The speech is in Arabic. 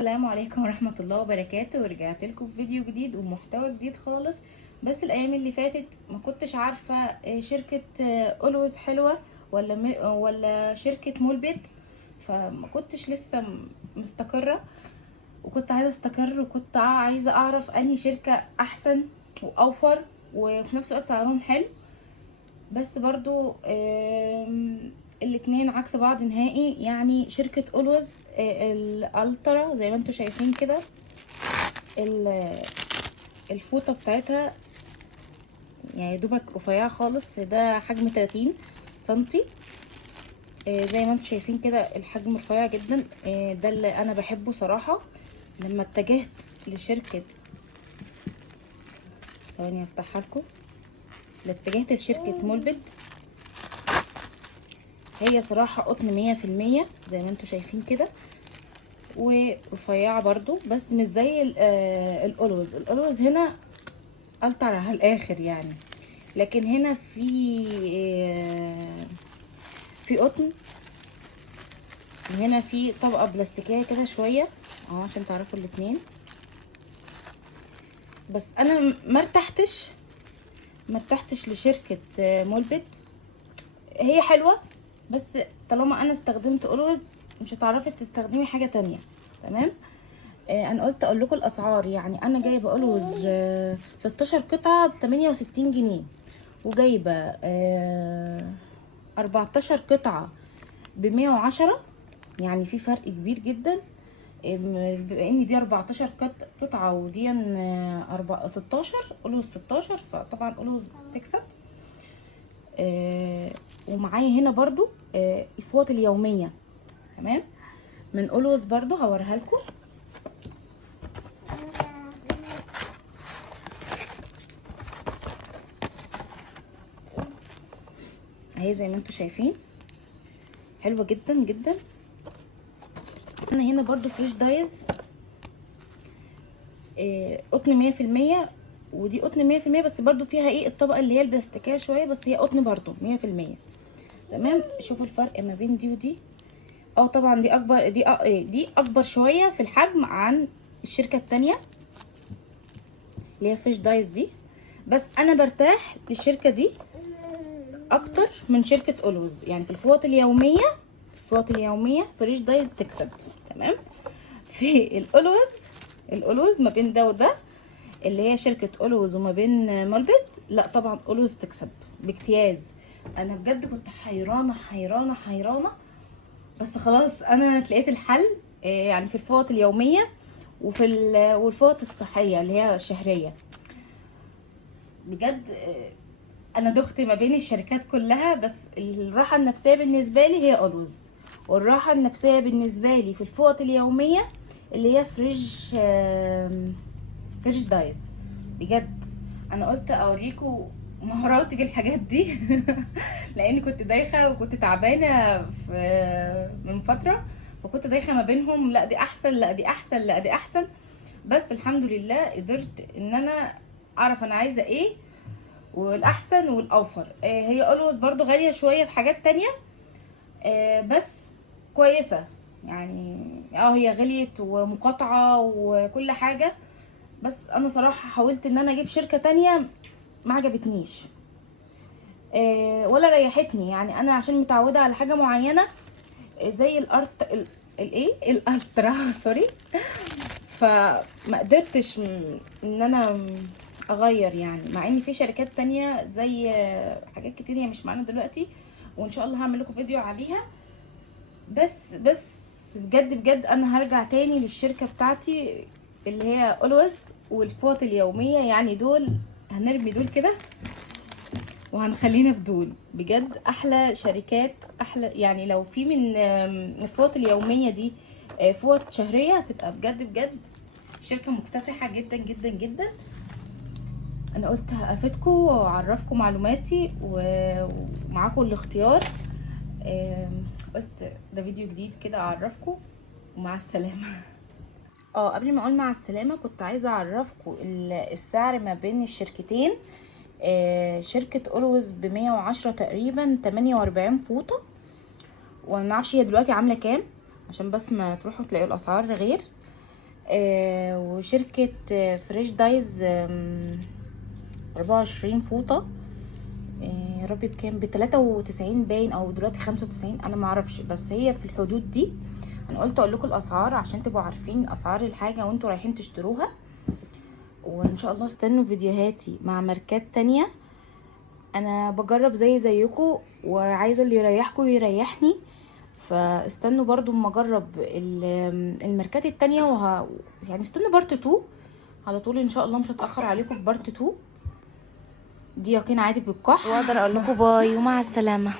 السلام عليكم ورحمة الله وبركاته. ورجعت لكم في فيديو جديد ومحتوى جديد خالص. بس الايام اللي فاتت ما كنتش عارفة شركة اولويز حلوة ولا شركة مولبت. فما كنتش لسه مستقرة، وكنت عايزة استقر، وكنت عايزة اعرف انهي شركة احسن واوفر وفي نفس الوقت سعرهم حلو. بس برضو الاتنين عكس بعض نهائي. يعني شركة اولويز الالترا زي ما انتوا شايفين كده، الفوطة بتاعتها يعني دوبك رفيعة خالص، ده حجم 30 سنتي. زي ما انتوا شايفين كده الحجم رفيع جدا. ده اللي انا بحبه صراحة. لما اتجهت لشركة، ثواني افتحها لكم، اتجهت لشركة مولبت. هي صراحة قطن 100% زي ما انتوا شايفين كده، ورفيعة برضو، بس مش زي الأولوز هنا قلت على الاخر يعني. لكن هنا في قطن، وهنا في طبقة بلاستيكية كده شوية عشان تعرفوا الاتنين. بس انا مرتحتش لشركة مولبت. هي حلوة، بس طالما انا استخدمت اولوز مش هتعرفي تستخدمي حاجة تانية. تمام. انا قلت اقول لكم الاسعار. يعني انا جايبه اولوز 16 قطعه ب 68 جنيه، وجايبه 14 قطعه ب 110. يعني في فرق كبير جدا. بما ان دي 14 قطعه ودي 16 اولوز 16، فطبعا اولوز تكسب. ومعايا هنا برضو الفوط اليوميه. تمام. من اولوز برضو هوريها لكم. اهي زي ما انتوا شايفين، حلوه جدا جدا. انا هنا برضو فريش دايز قطن 100%، ودي قطن 100%، بس برضو فيها الطبقه اللي هي البلاستيكيه شويه، بس هي قطن برضو 100%. تمام. شوفوا الفرق ما بين دي ودي. طبعا دي اكبر، دي اكبر شويه في الحجم عن الشركه التانية اللي هي فريش دايز دي. بس انا برتاح للشركه دي اكتر من شركه اولوز. يعني في الفوط اليوميه فريش دايز تكسب. تمام. في الاولوز ما بين ده وده، اللي هي شركة اولوز، وما بين مولبت، لا طبعا اولوز تكسب باجتياز. انا بجد كنت حيرانة، بس خلاص انا لقيت الحل. يعني في الفوط اليومية والفوط الصحية اللي هي الشهرية. بجد انا دخت ما بين الشركات كلها، بس الراحة النفسية بالنسبة لي هي اولوز، والراحة النفسية بالنسبة لي في الفوط اليومية اللي هي فريش دايز. بجد انا قلت اوريكم مهاراتي في الحاجات دي لاني كنت دايخه وكنت تعبانه من فتره، فكنت دايخه ما بينهم، لا دي احسن، لا دي احسن، لا دي احسن. بس الحمد لله قدرت ان انا اعرف انا عايزه ايه، والاحسن والاوفر. هي اولوز برضو غاليه شويه في حاجات تانية، بس كويسه. يعني هي غليت ومقاطعه وكل حاجه، بس انا صراحه حاولت ان انا اجيب شركه تانية، ما عجبتنيش ولا ريحتني. يعني انا عشان متعوده على حاجه معينه، زي الالترا سوري. فما قدرتش ان انا اغير، يعني مع ان في شركات تانية زي حاجات كتير هي مش معانا دلوقتي، وان شاء الله هعمل لكم فيديو عليها. بس بجد انا هرجع تاني للشركه بتاعتي اللي هي اولويز والفوط اليوميه. يعني دول هنرمي دول كده وهنخلينا في دول. بجد احلى شركات، احلى. يعني لو في من الفوط اليوميه دي فوط شهريه، هتبقى بجد شركه مكتسحه جدا جدا جدا. انا قلت افيدكم واعرفكم معلوماتي ومعاكم الاختيار. قلت ده فيديو جديد كده اعرفكم، ومع السلامه. قبل ما اقول مع السلامه، كنت عايزه اعرفكم السعر ما بين الشركتين. شركه اولويز ب 110 تقريبا 48 فوطه، وما اعرفش هي دلوقتي عامله كام، عشان بس ما تروحوا تلاقوا الاسعار غير. وشركة فريش دايز 24 فوطة. يا ربي بكام؟ ب93 باين او دلوقتي 95، انا معرفش، بس هي في الحدود دي. انا قلت اقول لكم الاسعار عشان تبقوا عارفين اسعار الحاجة وانتوا رايحين تشتروها. وان شاء الله استنوا فيديوهاتي مع ماركات تانية. انا بجرب زيكم، وعايزة اللي يريحكم يريحني، فاستنوا برضو اما اجرب الماركات التانية يعني استنوا بارت 2 على طول ان شاء الله، مش هتاخر عليكم في بارت 2. دي يقين عادي بالكح، واقدر اقول لكم باي ومع السلامه.